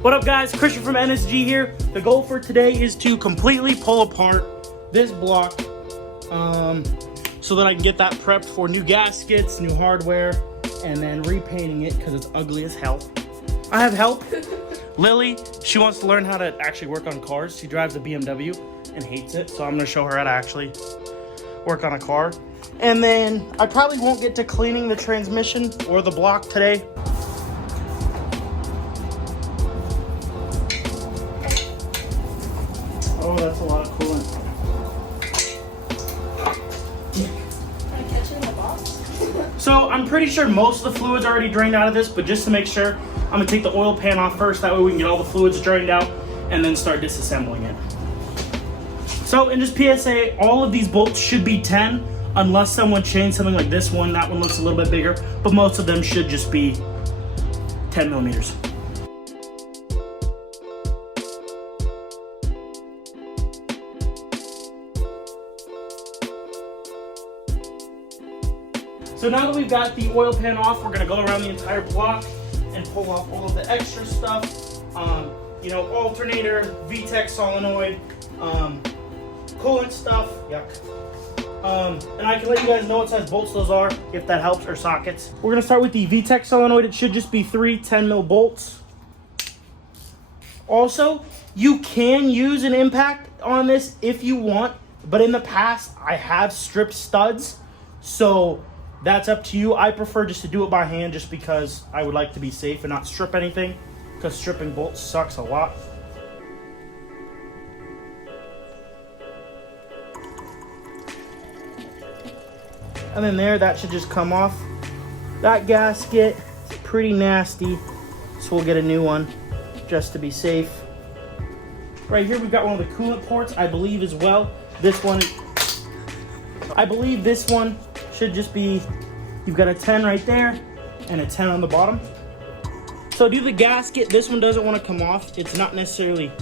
What up guys, Christian from NSG here. The goal for today is to completely pull apart this block so that I can get that prepped for new gaskets, new hardware, and then repainting it because it's ugly as hell. I have help. Lily, she wants to learn how to actually work on cars. She drives a BMW and hates it, so I'm going to show her how to actually work on a car. And then I probably won't get to cleaning the transmission or the block today. Oh, that's a lot of coolant. Can I catch it in the box? So I'm pretty sure most of the fluid's already drained out of this, but just to make sure, I'm gonna take the oil pan off first. That way we can get all the fluids drained out and then start disassembling it. So, and just PSA, all of these bolts should be 10, unless someone changed something like this one. That one looks a little bit bigger, but most of them should just be 10 millimeters. So now that we've got the oil pan off, we're gonna go around the entire block and pull off all of the extra stuff. You know, alternator, VTEC solenoid, coolant stuff, yuck. And I can let you guys know what size bolts those are, if that helps, or sockets. We're gonna start with the VTEC solenoid. It should just be 3 10 mil bolts. Also, you can use an impact on this if you want, but in the past, I have stripped studs, so that's up to you. I prefer just to do it by hand just because I would like to be safe and not strip anything, because stripping bolts sucks a lot. And then there, that should just come off. That gasket is pretty nasty, so we'll get a new one just to be safe. Right here, we've got one of the coolant ports, I believe as well. This one, I believe this one should just be, you've got a 10 right there and a 10 on the bottom. So do the gasket, this one doesn't want to come off. It's not necessarily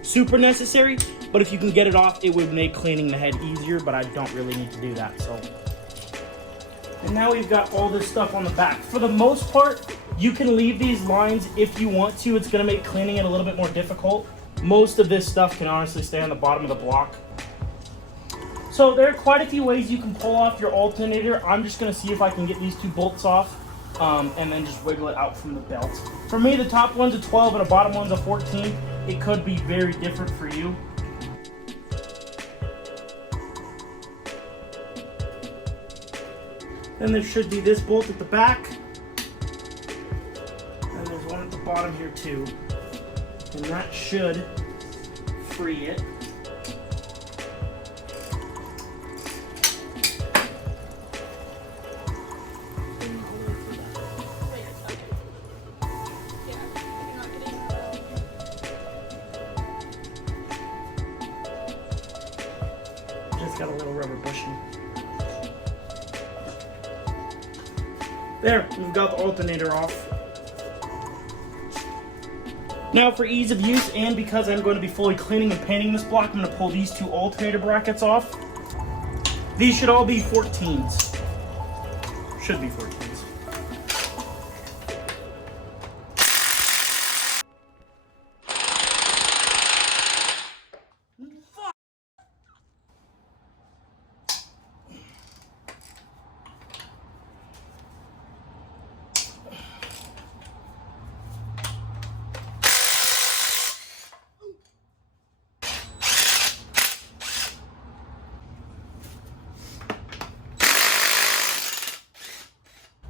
super necessary, but if you can get it off, it would make cleaning the head easier, but I don't really need to do that, so. And now we've got all this stuff on the back. For the most part, you can leave these lines if you want to. It's gonna make cleaning it a little bit more difficult. Most of this stuff can honestly stay on the bottom of the block. So there are quite a few ways you can pull off your alternator. I'm just gonna see if I can get these 2 bolts off and then just wiggle it out from the belt. For me, the top one's a 12 and the bottom one's a 14. It could be very different for you. Then there should be this bolt at the back. And there's one at the bottom here too. And that should free it. Just got a little rubber bushing. There, we've got the alternator off. Now for ease of use and because I'm going to be fully cleaning and painting this block, I'm going to pull these 2 alternator brackets off. These should all be 14s. Should be 14s.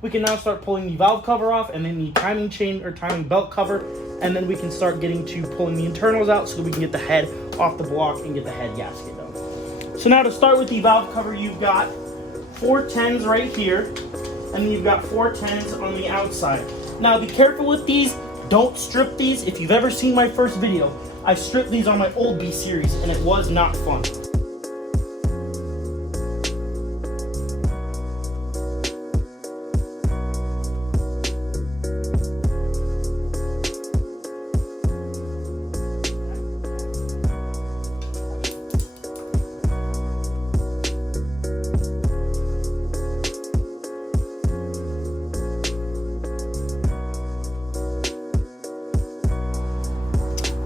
We can now start pulling the valve cover off and then the timing chain or timing belt cover, and then we can start getting to pulling the internals out so that we can get the head off the block and get the head gasket done. So now to start with the valve cover, you've got 4 10s right here, and then you've got 4 10s on the outside. Now be careful with these, don't strip these. If you've ever seen my first video, I stripped these on my old B series and it was not fun.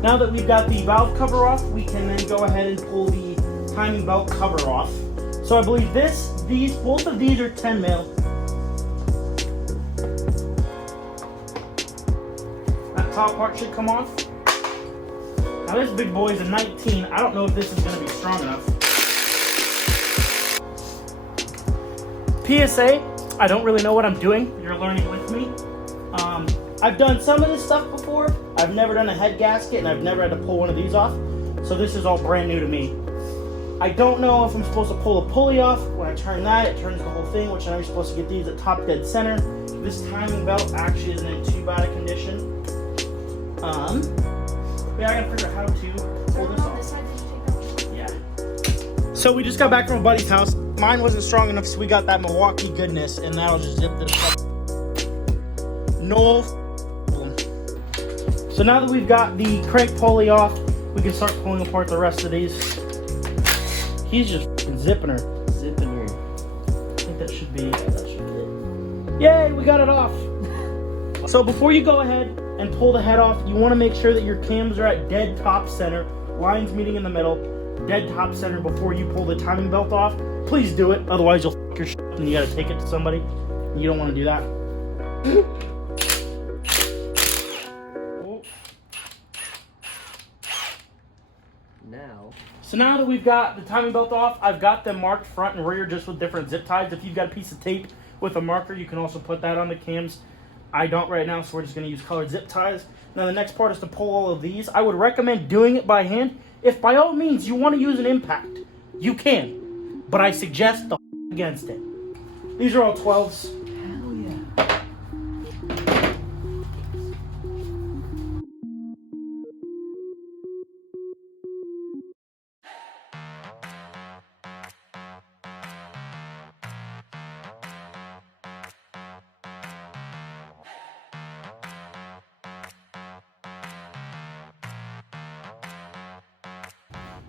Now that we've got the valve cover off, we can then go ahead and pull the timing belt cover off. So I believe both of these are 10 mil. That top part should come off. Now this big boy is a 19. I don't know if this is going to be strong enough. PSA, I don't really know what I'm doing. You're learning with me. I've done some of this stuff before. I've never done a head gasket, and I've never had to pull one of these off. So this is all brand new to me. I don't know if I'm supposed to pull a pulley off. When I turn that, it turns the whole thing, which I know you're supposed to get these at top dead center. This timing belt actually isn't in too bad a condition. Yeah, I gotta figure out how to pull this off. Yeah. So we just got back from a buddy's house. Mine wasn't strong enough, so we got that Milwaukee goodness, and that'll just zip this up. No. So now that we've got the crank pulley off, we can start pulling apart the rest of these. He's just zipping her. I think that should be it. Yay, we got it off. So before you go ahead and pull the head off, you want to make sure that your cams are at dead top center, lines meeting in the middle, dead top center before you pull the timing belt off. Please do it, otherwise you'll f*** your shit and you gotta take it to somebody. You don't want to do that. So now that we've got the timing belt off, I've got them marked front and rear just with different zip ties. If you've got a piece of tape with a marker, you can also put that on the cams. I don't right now, so we're just going to use colored zip ties. Now the next part is to pull all of these. I would recommend doing it by hand. If by all means you want to use an impact, you can. But I suggest the against it. These are all 12s. Hell yeah.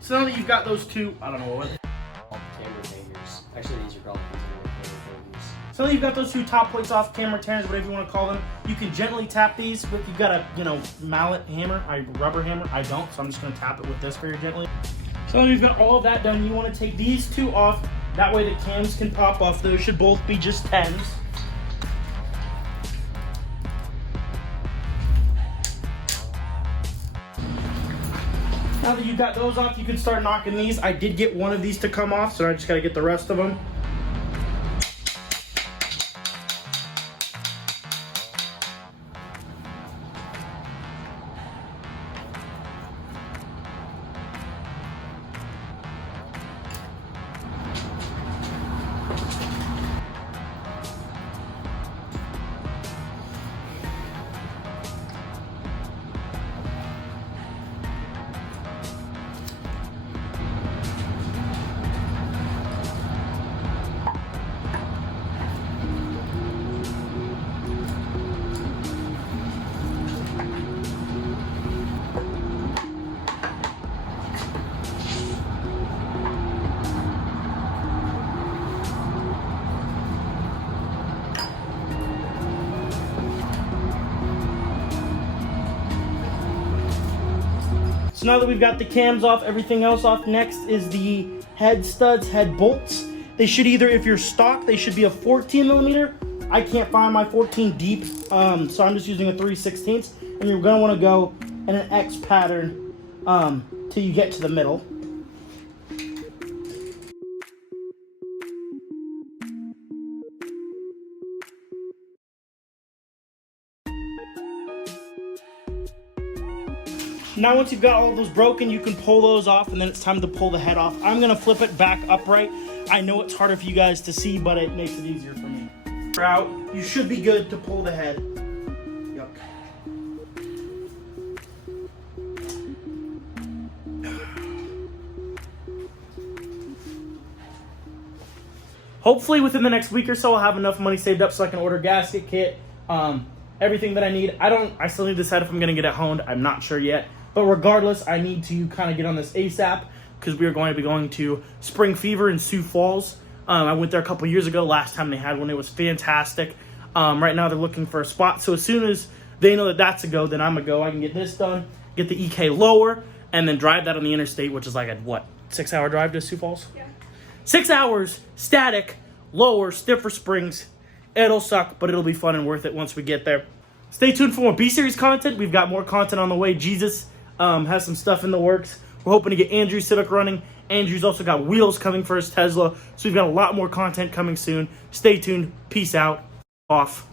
So now that you've got those two, I don't know what. Camera hangers. Actually, these are called camera hangers. So now you've got those two top plates off, camera tanners, whatever you want to call them. You can gently tap these if you've got a, mallet hammer, rubber hammer. I don't, so I'm just going to tap it with this very gently. So now you've got all of that done. You want to take these two off. That way the cams can pop off. Those should both be just 10s. Now that you've got those off, you can start knocking these. I did get one of these to come off, so I just got to get the rest of them. So now that we've got the cams off, everything else off, next is the head studs, head bolts. They should either, if you're stock, they should be a 14 millimeter. I can't find my 14 deep, so I'm just using a 3/16. And you're gonna wanna go in an X pattern till you get to the middle. Now once you've got all of those broken, you can pull those off, and then it's time to pull the head off. I'm gonna flip it back upright. I know it's harder for you guys to see, but it makes it easier for me. You're out. You should be good to pull the head. Yuck. Hopefully within the next week or so, I'll have enough money saved up so I can order gasket kit, everything that I need. I still need to decide if I'm gonna get it honed. I'm not sure yet. But regardless, I need to kind of get on this ASAP because we are going to be going to Spring Fever in Sioux Falls. I went there a couple years ago. Last time they had one, it was fantastic. Right now they're looking for a spot. So as soon as they know that that's a go, then I'm a go. I can get this done. get the EK lower, and then drive that on the interstate, which is like a, what, 6-hour drive to Sioux Falls? Yeah. 6 hours, static, lower, stiffer springs. It'll suck, but it'll be fun and worth it once we get there. Stay tuned for more B-Series content. We've got more content on the way. Jesus has some stuff in the works. We're hoping to get Andrew's Civic running. Andrew's also got wheels coming for his Tesla. So we've got a lot more content coming soon. Stay tuned. Peace out. Off.